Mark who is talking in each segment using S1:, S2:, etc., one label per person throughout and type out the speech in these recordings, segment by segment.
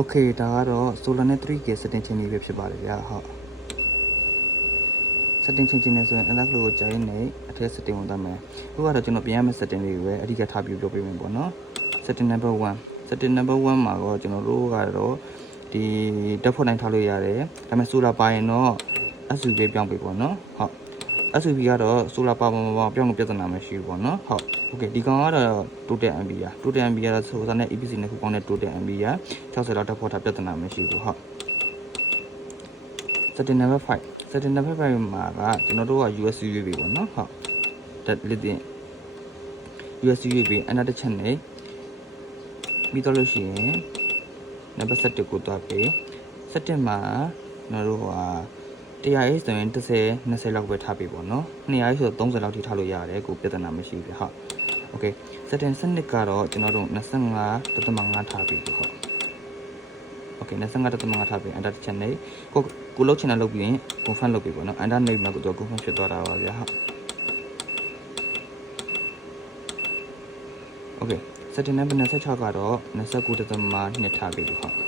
S1: Okay ဒါကတော့ solar နဲ့ 3k setting ချင်းလေးပဲဖြစ်ပါတယ်ဗျာဟုတ် setting ချင်းချင်းနဲ့ဆိုရင် alert လို့ကြာရင်လည်းအထက် setting ဝင်သွားမယ်အခုကတော့ကျွန်တော်ပြင်ရမယ့် setting လေးကိုပဲအဓိကထားပြီးလုပ်ပေးမယ်ပေါ့နော် setting number 1 setting number 1မှာတော့ကျွန်တော်တို့ကတော့ဒီတက်ဖို့နိုင်ထားလို့ရတယ်ဒါပေမဲ့ solar ပါရင်တော့ SUV ပြောင်းပေးပေါ့နော်ဟုတ် SUV ကတော့ solar power မှာပြောင်းလို့ပြဿနာမရှိဘူးပေါ့နော်ဟုတ် okay ဒီကောင်ကတော့ total MB ရာ total MB ကတော့ဆိုစားနဲ့ EPC နဲ့ခုပေါင်းတဲ့ total MB ရာ60လောက်တက်ဖို့ထားပြဿနာမရှိဘူးဟုတ် setting number 5 setting number 5မှာကကျွန်တော်တို့က USB ပဲပေါ့နော်ဟုတ်ဒါလေးတင် USB ပဲအနောက်တစ်ချက်နဲ့ပြီးတော့လို့ရှိရင် number 7ကိုတွားပေး7မှာကျွန်တော်တို့ဟာ တရားရေးဆိုရင်30 20လောက်ပဲထားပေးပေါ့နော်200ရေးဆို30လောက်ထိထားလို့ရတယ်ကိုပြဿနာမရှိဘူးဟုတ် okay setting စနစ်ကတော့ကျွန်တော်တို့25.5ထားပေးပြီဟုတ် okay 25.5ထားပေးအန်တာတစ်ချက်နဲ့ကိုကိုလုတ်ချင်တာလုတ်ပြီးရင် confirm လုပ်ပြီပေါ့နော်အန်တာနေမှာကိုတော့ confirm ဖြစ်သွားတာပါဗျာဟုတ် okay setting number 26ကတော့29.2ထားပေးပြီဟုတ်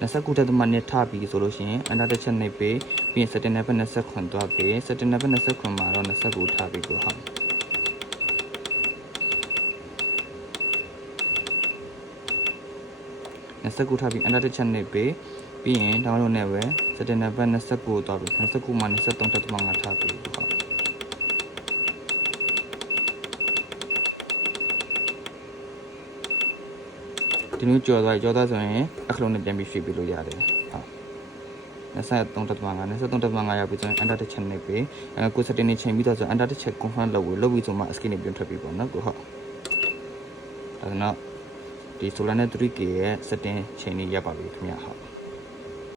S1: 29တက်သမနဲ့ထားပြီးဆိုလို့ရှိရင်အန်တာတစ်ချက်နေပေးပြီးရင် setting number 20ခွန်သွားပေး setting number 20ခွန်မှာတော့29ထားပြီးကိုဟုတ်29ထားပြီးအန်တာတစ်ချက်နေပေးပြီးရင် download နဲ့ပဲ setting number 29သွားပြီး29မှာ23တက်သမ5ထားပြီးဟုတ် ဒီလိုကြော်သွားကြော်သွားဆိုရင်အခလုံးနဲ့ပြန်ပြီးရွှေ့ပေးလို့ရတယ်ဟုတ်23တက်သမ5 23တက်သမ5ရောက်ပြီးဆိုရင် under တစ်ချက်နေပြီအဲကို setting နေချိန်ပြီးတော့ဆို under တစ်ချက် confirm လုပ်ပြီးလုပ်ပြီးဆိုမှ skin နေပြန်ထွက်ပြီးပေါ့နော်ကိုဟုတ်ဒါဆိုတော့ဒီ solar net 3k ရဲ့ setting ချိန်လေးရပါပြီခင်ဗျာဟုတ်